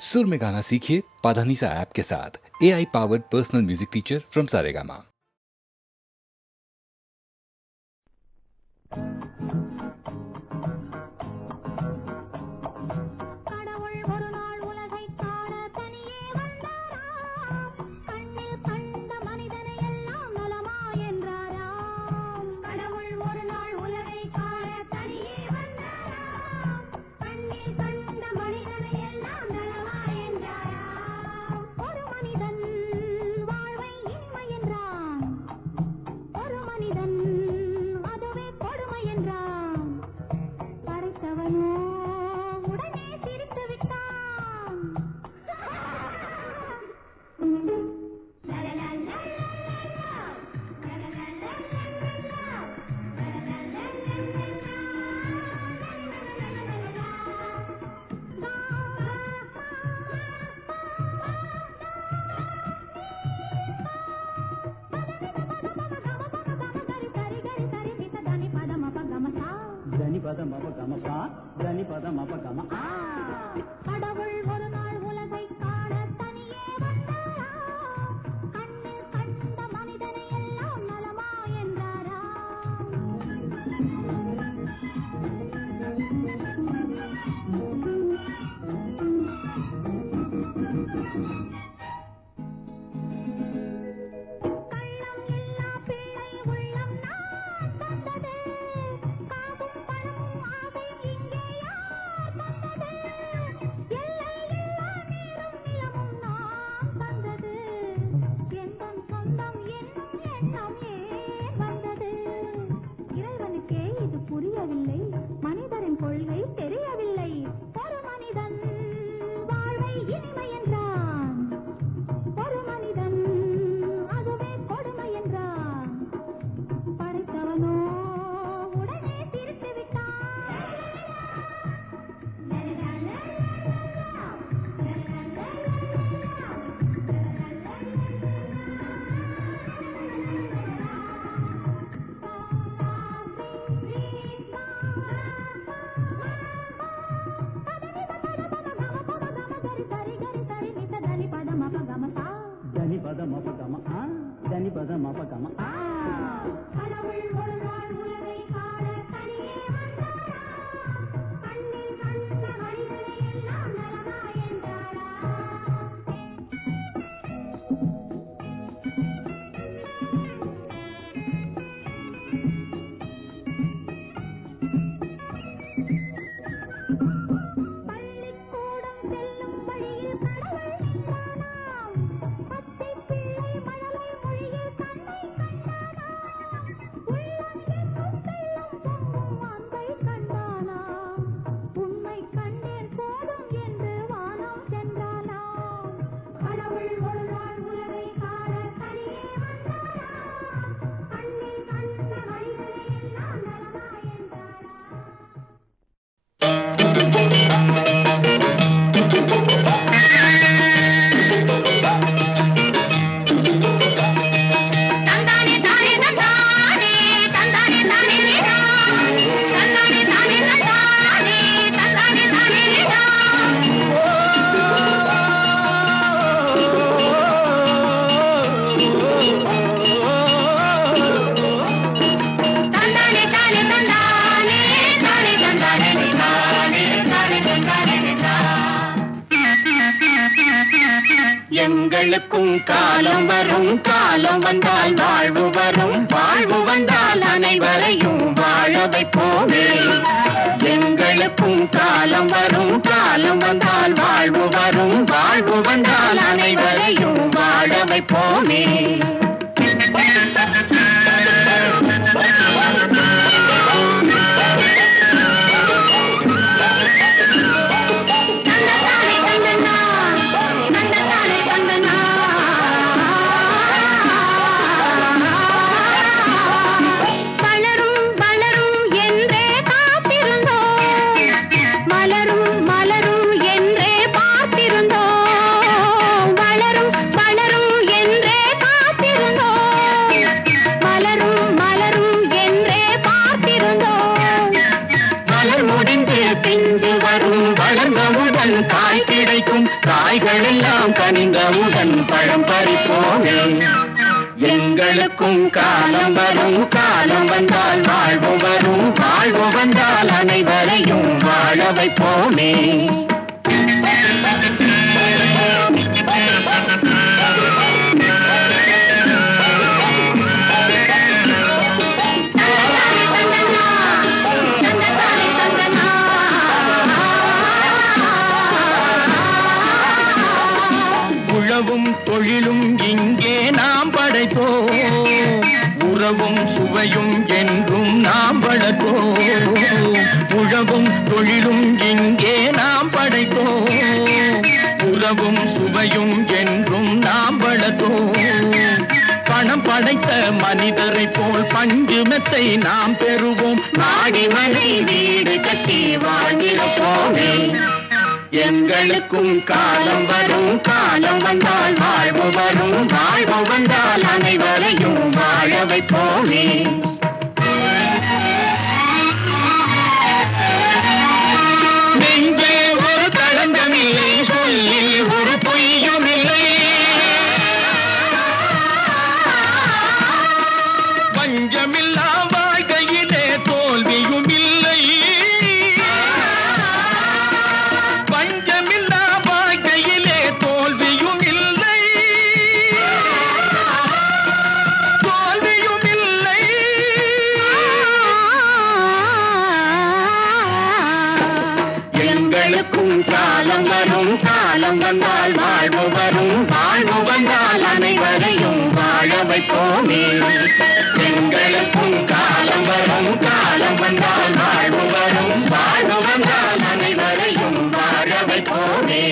सुर में गाना सीखिए पाधानीसा ऐप के साथ। AI powered personal music teacher from Saregama. எங்களுக்கும் காலம் வரும், காலம் வந்தால் வாழ்வு வரும், வாழ்வு வந்தால் அனைவரையும் வாழ வைப்போமே. எங்களுக்கும் காலம் வரும், காலம் வந்தால் வாழ்வு வரும், வாழ்வு வந்தால் அனைவரையும் வாழ வைப்போமே. வளரும் வளரும் என்றே காத்திருந்தோம். காய்கள் எல்லாம் கனிந்தவுடன் பழம் பறிப்போமே. எங்களுக்கும் காலம் வரும், காலம் வந்தால் வாழ்வு வரும், வாழ்வு வந்தால் அனைவரையும் வாழ வைப்போமே. உழவும் தொழிலும் இங்கே நாம் படைப்போம், உறவும் சுவையும் என்றும் நாம் வளர்ப்போம். உழவும் தொழிலும் இங்கே நாம் படைப்போம், உறவும் சுவையும் என்றும் நாம் வளர்ப்போம். பணம் படைத்த மனிதரை போல் பஞ்சு மெத்தை நாம் பெறுவோம், மாடி மனை வீடு கட்டி வாழ்ந்திருப்போமே. எங்களுக்கும் காலம் வரும், காலம் வந்தால் வாழ்வு வரும், வாழ்வு வந்தால் அனைவரையும் வாழ வைப்போமே. நெஞ்சே ஒரு களங்கமில்லை, சொல்லில் ஒரு பொய்யும் இல்லை, பஞ்சமில்லா வாழ்க்கையிலே தோல்வியும் இல்லை, பஞ்சமில்லா வாழ்க்கையிலே தோல்வியும் இல்லை, தோல்வியும் இல்லை. எங்களுக்கும் காலம் வரும், காலம் வந்தால் வாழ்வு வரும், வாழ்வு வந்தால் அனைவரையும் வாழ வைப்போமே. எங்களுக்கும் காலம் வரும், காலம் வந்தால் வாழ்வு வரும், வாழ்வு வந்தால் அனைவரையும் வாழ வைப்போமே.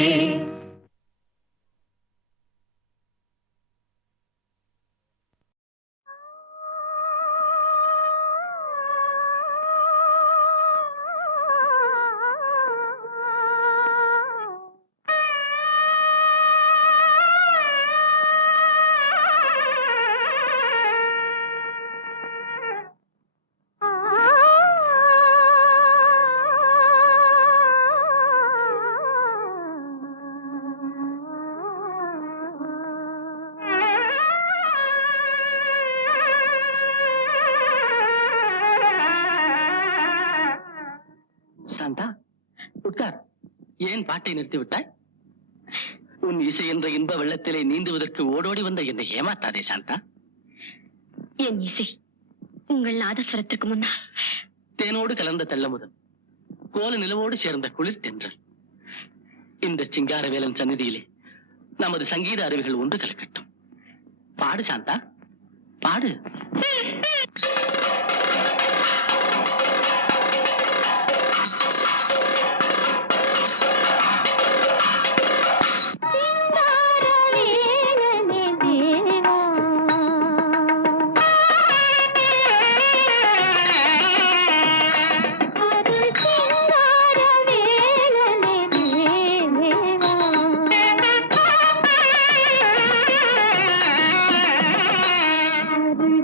சாந்தா, உட்கார். ஏன் பாட்டை நிறுத்திவிட்டாய்? உன் இசை என்ற இன்ப வெள்ளத்திலே நீந்துவதற்கு ஓடோடி வந்த என்னை ஏமாத்தாதே சாந்தா. என் இசை உங்கள் நாதஸ்வரத்திற்கு முன்னால் தேனோடு கலந்த தெள்ளமுதல், கோல நிலவோடு சேர்ந்த குளிர் தென்றல். இந்த சிங்காரவேலன் சந்நிதியிலே நமது சங்கீத அருவிகள் ஒன்று கலக்கட்டும். பாடு சாந்தா, பாடு.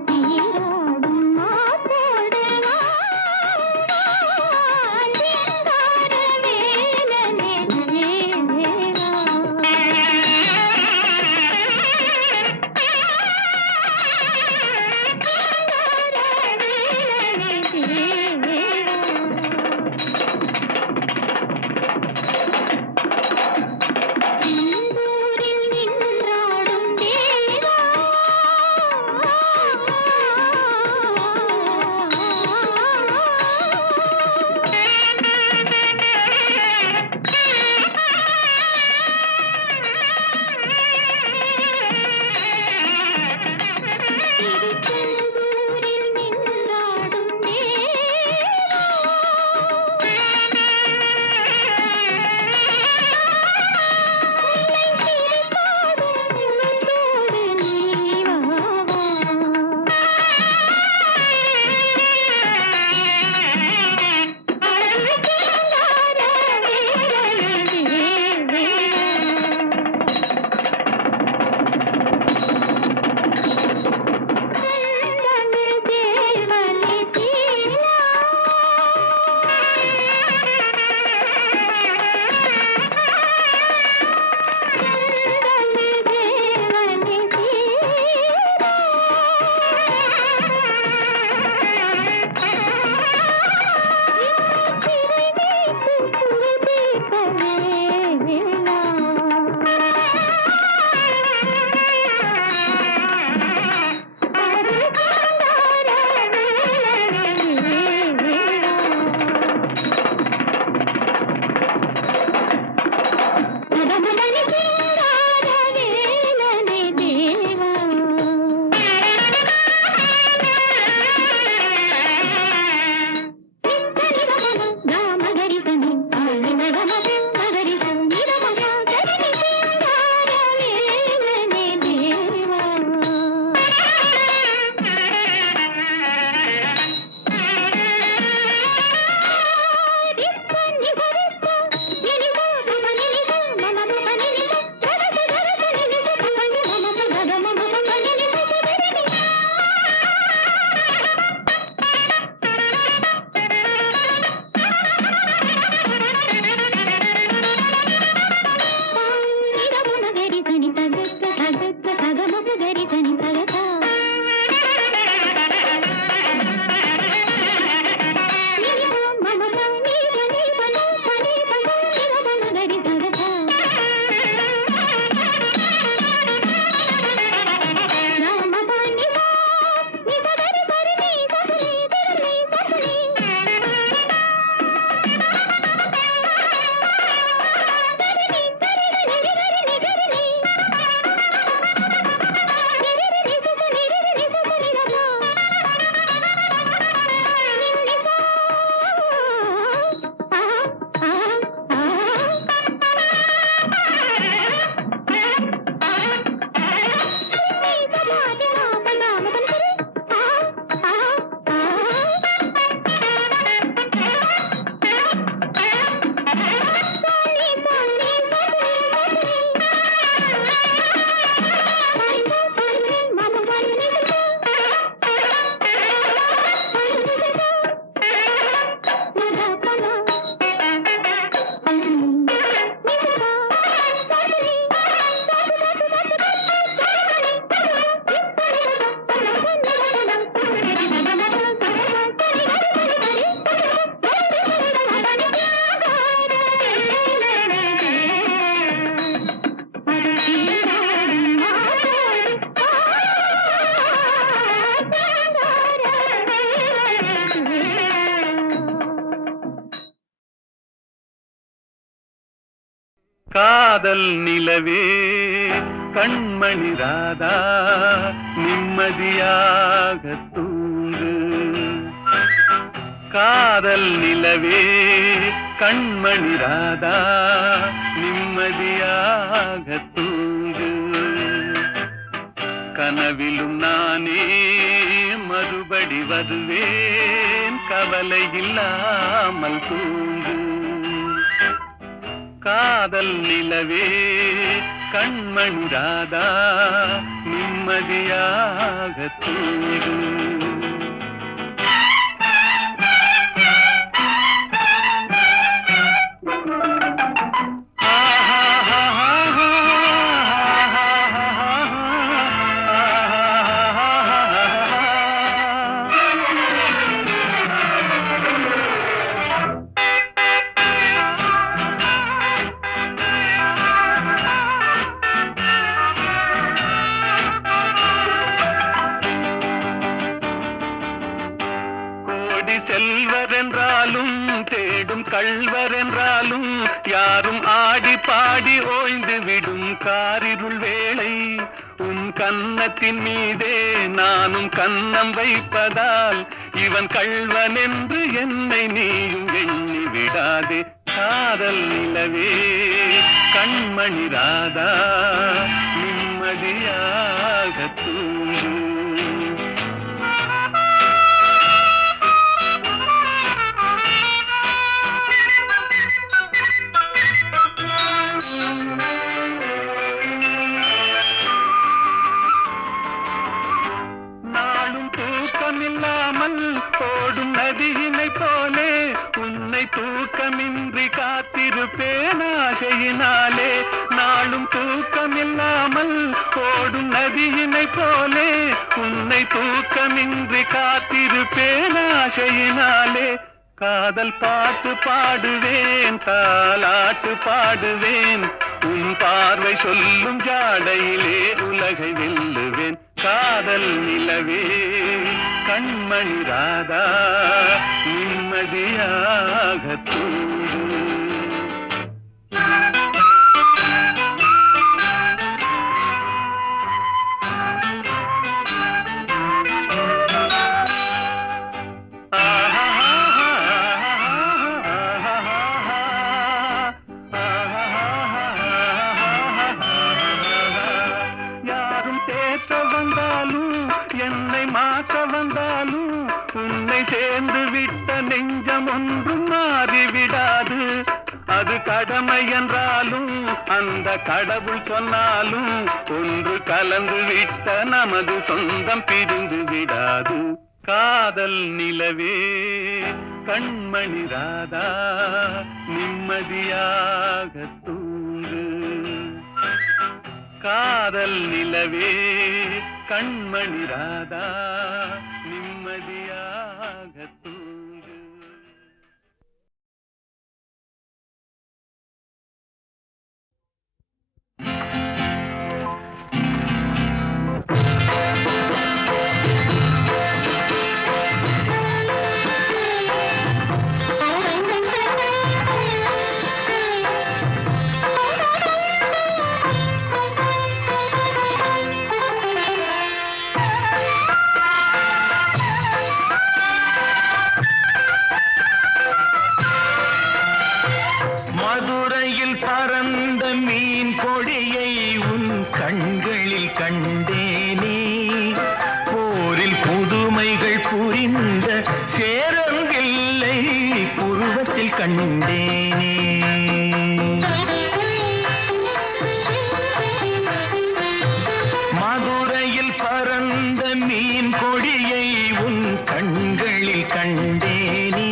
தீராடும் காதல் நிலவே கண்மணி ராதா நிம்மதியாக தூங்கு. காதல் நிலவே கண்மணி ராதா நிம்மதியாக தூங்கு. கனவிலும் நானே மறுபடி வருவேன், கவலை இல்லாமல் தூங்கு. காதல் நிலவே கண்மணி ராதா நிம்மதியாக தூங்கு. செல்வர் என்றாலும் தேடும் கள்வர் என்றாலும் யாரும் ஆடி பாடி ஓய்ந்து விடும் காரிருள் வேளை. உன் கன்னத்தின் மீதே நானும் கன்னம் வைப்பதால் இவன் கள்வன் என்று என்னை நீயும் எண்ணி விடாதே. காதல் நிலவே கண்மணி ராதா நிம்மதியாக தூங்கு. இல்லாமல் ஓடும் நதியினை போலே உன்னை தூக்கமின்றி காத்திருப்பேன் ஆசையினாலே. நாளும் தூக்கமில்லாமல் ஓடும் நதியினை போலே உன்னை தூக்கமின்றி காத்திருப்பேன் ஆசையினாலே. காதல் பாட்டு பாடுவேன், தாலாட்டு பாடுவேன், உன் பார்வை சொல்லும் ஜாடையிலே உலகை வெல்லுவேன். காதல் நிலவே கண்மணி ராதா நிம்மதியாக தூங்கு. என்னை மாற்ற வந்தாலும் உன்னை சேர்ந்து விட்ட நெஞ்சம் ஒன்றும் மாறிவிடாது. அது கடமை என்றாலும் அந்த கடவுள் சொன்னாலும் ஒன்று கலந்து விட்ட நமது சொந்தம் பிரிந்து விடாது. காதல் நிலவே கண்மணி ராதா நிம்மதியாக தூங்கு. காதல் நிலவே கண்மணி ராதா நிம்மதியாக தூங்கு. பறந்த மீன் கொடியை உன் கண்களில் கண்டேனே. போரில் புதுமைகள் புரிந்த சேரங்கில்லை புருவத்தில் கண்டேனே. மதுரையில் பறந்த மீன் கொடியை உன் கண்களில் கண்டேனே.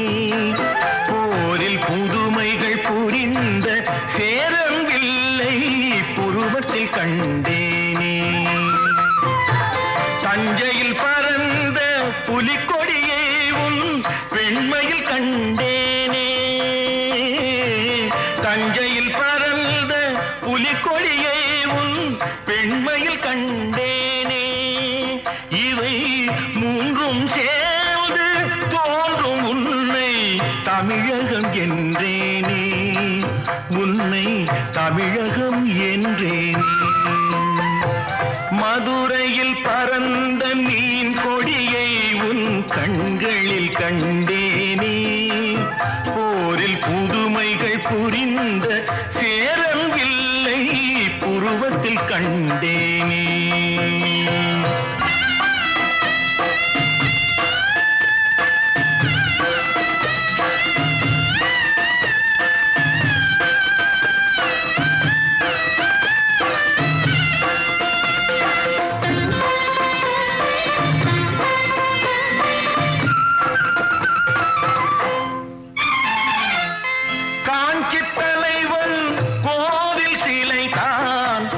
போரில் புதுமைகள் புரிந்த சேரங்கில்லை புருவத்தில் கண்டேனே. தஞ்சையில் பறந்த புலிக்கொடியை உன் பெண்மையில் கண்டேனே. தஞ்சையில் பறந்த புலிக்கொடியை உன் பெண்மையில் கண்டேனே. இவை மூன்றும் சேர்ந்து தோன்றும் உன்னை தமிழகம் என்றேனே. உன்னை தமிழகம் என்றேன். மதுரையில் பறந்த மீன் கொடியை உன் கண்களில் கண்டேனே. போரில் புதுமைகள் புரிந்த சேரன் வில்லை புருவத்தில் கண்டேனே.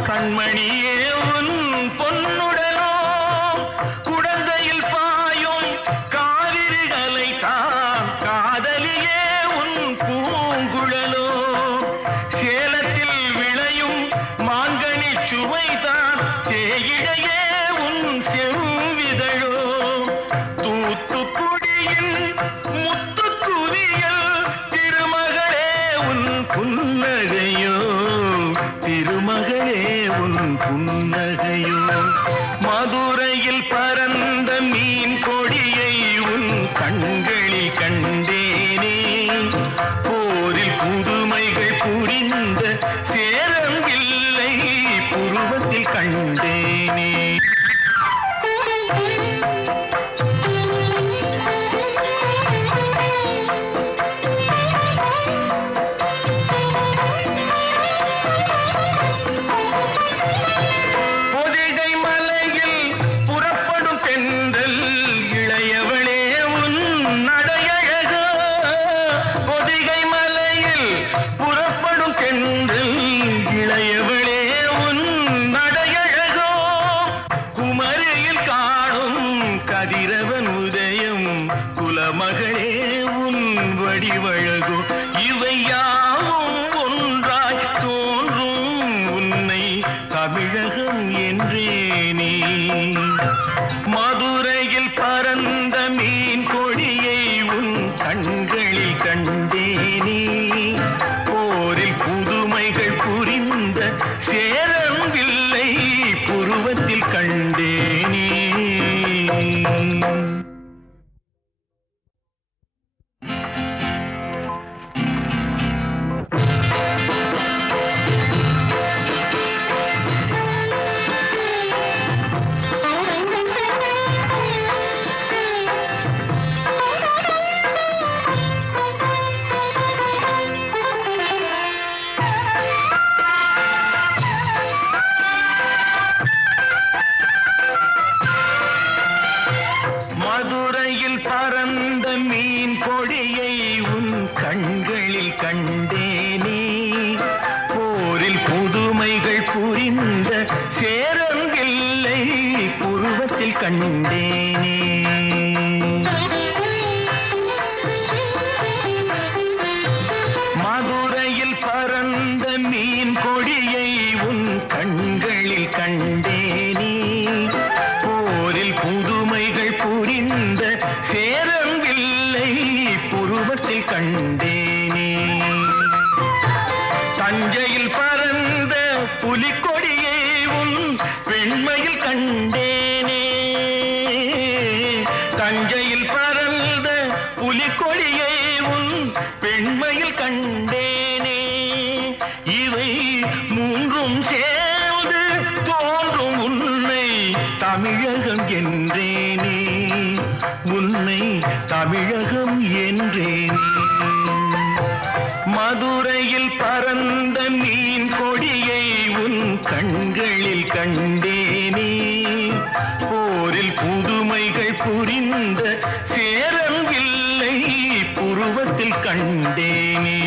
கண்மணியே உன் பொன்னுடலோ குடந்தையில் பாயும் காவிரிகளை தான் காதலியே உன் பூங்குழலோ சேலத்தில் விளையும் மாங்கனி சுவைதான் சேயிடையே உன் செவ்விதழோ தூத்துக்குடியின் முத்துக்குவியல் திருமகளே உன் புன்னகையோ திருமகளே உன் புன்னகையோ மதுரையில் பறந்த மீன் கொடியை உன் கண்களில் கண்டேனே. போரில் புதுமைகள் புரிந்த சேரம் வில்லை புருவத்தில் கண்டேனே. கதிரவன் உதயம் குலமகளே உன் வடிவழகோ இவை யாவும் ஒன்றாய் தோன்றும் உன்னை தமிழகம் என்றேனே. மதுரையில் பறந்த மீன் கொடியை உன் கண்களில் கண்டேனே. போரில் புதுமைகள் புரிந்த சேரம் வில்லை புருவத்தில் கண்டேனே. மதுரையில் பறந்த மீன் கொடியை உன் கண்களில் கண்டேனே. போரில் புதுமைகள் புரிந்த சேரம் வில்லை புருவத்தில் கண்டேனே. மதுரையில் பறந்த மீன் கொடியை உன் கண்களில் கண்டேனே. போரில் புதுமைகள் புரிந்த சேரம் வில்லை புருவத்தில் கண்டேனே. தஞ்சையில் பறந்த புலிக்கொடியை உன் பெண்மையில் கண்டேனே. தஞ்சையில் பறந்த புலிக்கொடியை உன் பெண்மையில் கண்டேனே. இவை மூன்றும் சேர்ந்து தோன்றும் உன்னை தமிழகம் என்றேனே. உன்னை தமிழகம் என்றேனே. மதுரையில் பறந்த மீன் கொடியை உன் கண்களில் கண்டேனே. போரில் புதுமைகள் புரிந்த சேரம் வில்லை புருவத்தில் கண்டேனே.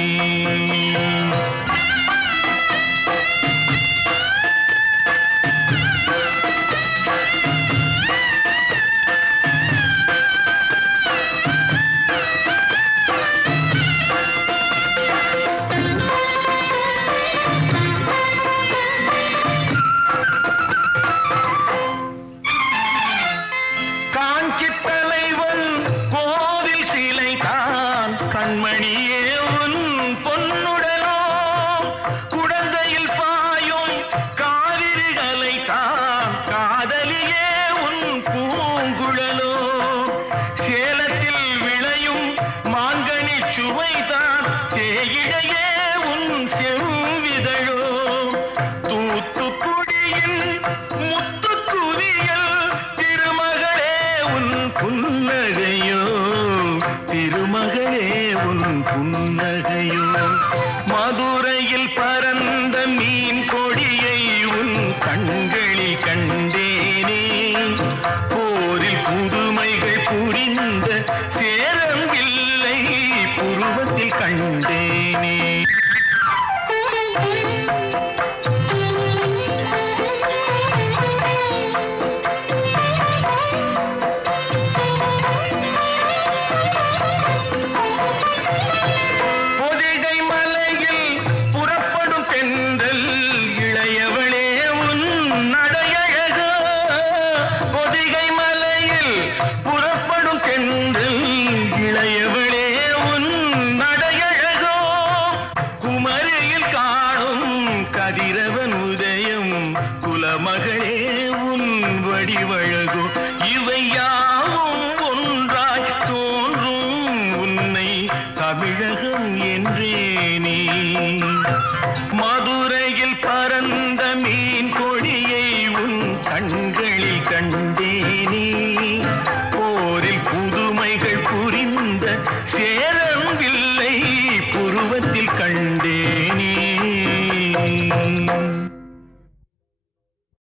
கண்மணியே உன் உன் புன்னகையோ மதுரையில் பறந்த மீன் கொடியை உன் கண்களில் கண்டேனே போரில் புதுமைகள் புரிந்த சேரம்பில்லை புருவத்தில் கண்டேனே கதிரவன் உதயம் குலமகளே உன் வடிவழகோ இவை யாவும் ஒன்றாய் தோன்றும் உன்னை தமிழகம் என்றேனே மதுரையில் பறந்த மீன் கொடியை உன் கண்களில் கண்டேனே